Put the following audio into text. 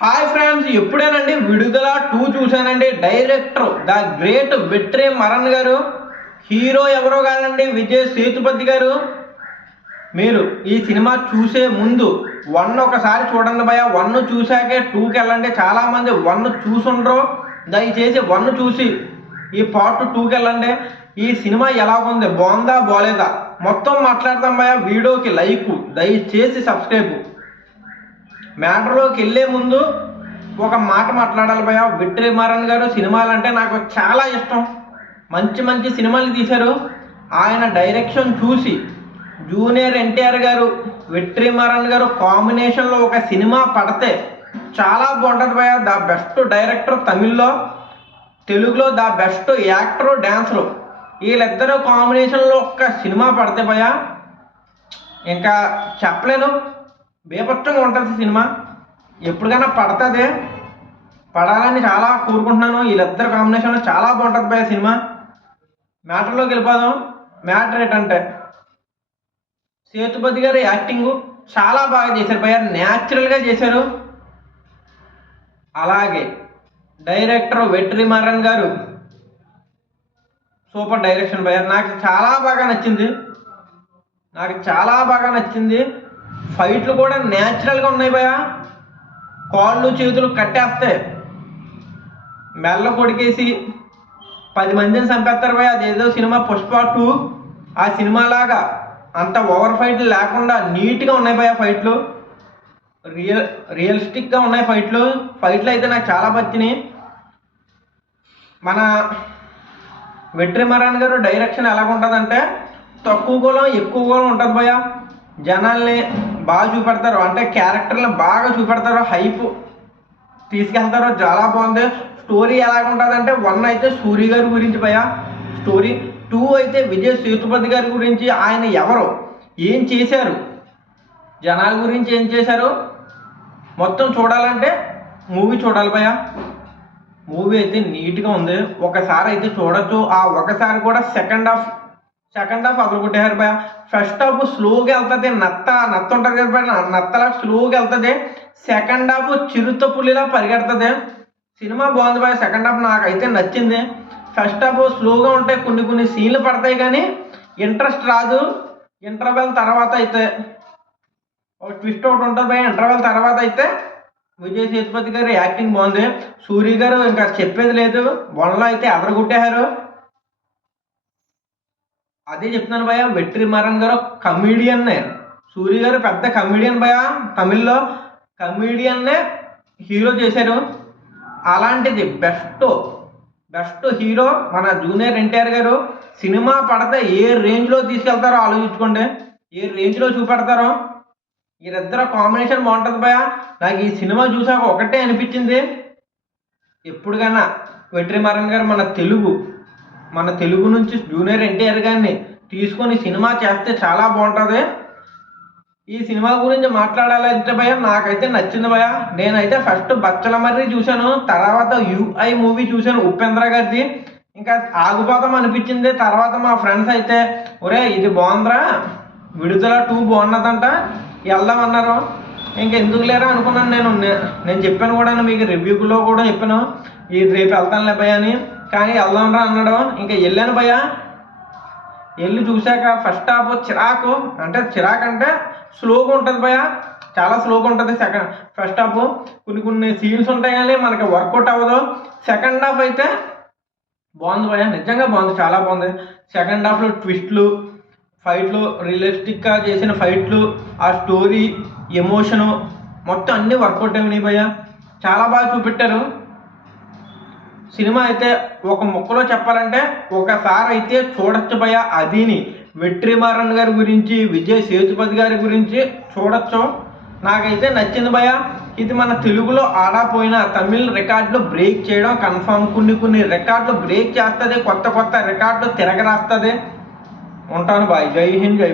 Hi friends, ఎప్పుడేనండి విడుదల 2 చూశానండి. Director the great Vetrimaaran గారు, హీరో ఎవరో కాదండి విజయ్ సేతుపతి గారు. మీరు ఈ సినిమా చూసే ముందు 1 ఒకసారి చూడండి భయ. 1 చూశాకే 2కి వెళ్ళండి. చాలామంది 1 చూసుండ్రు, దయచేసి 1 చూసి ఈ పార్ట్ 2కి వెళ్ళండి. ఈ సినిమా ఎలా ఉంది, బాగుందా బాగలేదా మొత్తం మాట్లాడతాం భయ. వీడియోకి లైక్, దయచేసి సబ్స్క్రైబ్. మ్యాటర్లోకి వెళ్ళే ముందు ఒక మాట మాట్లాడాలి భయ. వెట్రిమారన్ గారు సినిమాలంటే నాకు చాలా ఇష్టం. మంచి మంచి సినిమాలు తీశారు. ఆయన డైరెక్షన్ చూసి జూనియర్ ఎన్టీఆర్ గారు, వెట్రిమారన్ గారు కాంబినేషన్లో ఒక సినిమా పడితే చాలా బాగుంటుంది భయ. ద బెస్ట్ డైరెక్టర్ తమిళ్లో, తెలుగులో ద బెస్ట్ యాక్టరు డ్యాన్స్లో, వీళ్ళిద్దరూ కాంబినేషన్లో ఒక సినిమా పడితే భయ ఇంకా చెప్పలేను. బేపచ్చంగా ఉంటుంది సినిమా. ఎప్పటికైనా పడుతుంది, పడాలని చాలా కోరుకుంటున్నాను. వీళ్ళిద్దరు కాంబినేషన్లో చాలా బాగుంటుంది భయ సినిమా. మ్యాటర్లోకి వెళ్ళిపోదాం. మ్యాటర్ ఏంటంటే, సేతుపతి గారి యాక్టింగ్ చాలా బాగా చేశారు భయ, న్యాచురల్గా చేశారు. అలాగే డైరెక్టర్ వెట్రిమారన్ గారు సూపర్ డైరెక్షన్ భయ. నాకు చాలా బాగా నచ్చింది. ఫైట్లు కూడా న్యాచురల్గా ఉన్నాయి భయ. కాళ్ళు చేతులు కట్టేస్తే మెల్ల కొడికేసి 10 మందిని చంపేస్తారు భయ. అదేదో సినిమా పుష్ప 2 ఆ సినిమాలాగా అంత ఓవర్ ఫైట్లు లేకుండా నీట్గా ఉన్నాయి భయ. ఫైట్లు రియలిస్టిక్గా ఉన్నాయి. ఫైట్లు అయితే నాకు చాలా నచ్చినాయి. మన వెట్రిమారన్ గారు డైరెక్షన్ ఎలాగుంటుందంటే, తక్కువ గోళం ఎక్కువ గోళం ఉంటుంది భయ. జనాల్ని బాగా చూపెడతారు, అంటే క్యారెక్టర్ని బాగా చూపెడతారు, హైప్ తీసుకెళ్తారు. చాలా బాగుంది. స్టోరీ ఎలాగుంటుందంటే, 1 అయితే సూర్య గారి గురించి భయ స్టోరీ, 2 అయితే విజయ్ సేతుపతి గారి గురించి. ఆయన ఎవరు, ఏం చేశారు, జనాల గురించి ఏం చేశారు మొత్తం చూడాలంటే మూవీ చూడాలి భయ. మూవీ అయితే నీట్గా ఉంది. ఒకసారి అయితే చూడొచ్చు. ఆ ఒకసారి కూడా సెకండ్ హాఫ్ అదలు కొట్టేశారు భయ. ఫస్ట్ హాఫ్ స్లోగా వెళ్తుంది, నత్త ఉంటుంది కదా భయ, నత్తలా స్లోగా వెళ్తుంది. సెకండ్ హాఫ్ చిరుత పులిలా పరిగెడుతుంది. సినిమా బాగుంది భయ. సెకండ్ హాఫ్ నాకైతే నచ్చింది. ఫస్ట్ హాఫ్ స్లోగా ఉంటాయి, కొన్ని సీన్లు పడతాయి కానీ ఇంట్రెస్ట్ రాదు. ఇంటర్వెల్ తర్వాత అయితే ఒక ట్విస్ట్ ఒకటి ఉంటుంది భయ. ఇంటర్వెల్ తర్వాత అయితే విజయ్ సేతుపతి గారి యాక్టింగ్ బాగుంది. సూర్య గారు ఇంకా చెప్పేది లేదు. 1లో అయితే అదరగొట్టేశారు. అదే చెప్తున్నాను భయ, వెట్రిమారన్ గారు కమీడియన్నే. సూర్య గారు పెద్ద కమీడియన్ భయ. తమిళ్లో కమీడియన్నే హీరో చేశారు. అలాంటిది బెస్ట్ హీరో మన జూనియర్ ఎన్టీఆర్ గారు. సినిమా పడితే ఏ రేంజ్లో తీసుకెళ్తారో ఆలోచించుకోండి, ఏ రేంజ్లో చూపెడతారో. వీరిద్దరు కాంబినేషన్ బాగుంటుంది భయ. నాకు ఈ సినిమా చూసాక ఒకటే అనిపించింది, ఎప్పుడుకన్నా వెట్రిమారన్ గారు మన తెలుగు నుంచి జూనియర్ ఎన్టీఆర్ గారిని తీసుకొని సినిమా చేస్తే చాలా బాగుంటుంది. ఈ సినిమా గురించి మాట్లాడాలంటే భయ నాకైతే నచ్చింది భయ. నేనైతే ఫస్ట్ బచ్చల మర్రి చూశాను, తర్వాత UI మూవీ చూశాను ఉపేంద్ర గారిది. ఇంకా ఆగిపోతాం అనిపించింది. తర్వాత మా ఫ్రెండ్స్ అయితే, ఒరే ఇది బాగుందిరా, విడుదల 2 బాగున్నదంట, వెళ్దామన్నారు. ఇంకా ఎందుకు లేరా అనుకున్నాను. నేను చెప్పాను కూడా, మీకు రివ్యూలో కూడా చెప్పాను, ఈ రేపు వెళ్తానులే భయ అని. కానీ వెళ్దాంరా అన్నాడు. ఇంకా వెళ్ళాను భయ. వెళ్ళి చూశాక ఫస్ట్ హాఫ్ చిరాకు అంటే స్లోగా ఉంటుంది భయ, చాలా స్లోగా ఉంటుంది. ఫస్ట్ హాఫ్ కొన్ని సీన్స్ ఉంటాయి కానీ మనకి వర్కౌట్ అవ్వదు. సెకండ్ హాఫ్ అయితే బాగుంది భయ, నిజంగా బాగుంది, చాలా బాగుంది. సెకండ్ హాఫ్లో ట్విస్ట్లు, ఫైట్లు, రియలిస్టిక్గా చేసిన ఫైట్లు, ఆ స్టోరీ, ఎమోషను మొత్తం అన్నీ వర్కౌట్ అయినాయి భయ. చాలా బాగా చూపెట్టారు. సినిమా అయితే ఒక ముక్కలో చెప్పాలంటే ఒకసారి అయితే చూడొచ్చు భయ. అదిని వెట్రిమారన్ గారి గురించి, విజయ్ సేతుపతి గారి గురించి చూడొచ్చు. నాకైతే నచ్చింది భయ. ఇది మన తెలుగులో ఆడపోయిన తమిళ్ రికార్డులు బ్రేక్ చేయడం కన్ఫామ్. కొన్ని రికార్డులు బ్రేక్ చేస్తుంది, కొత్త రికార్డులు తిరగరాస్తుంది. ఉంటాను బాయ్. జై హింద్, జై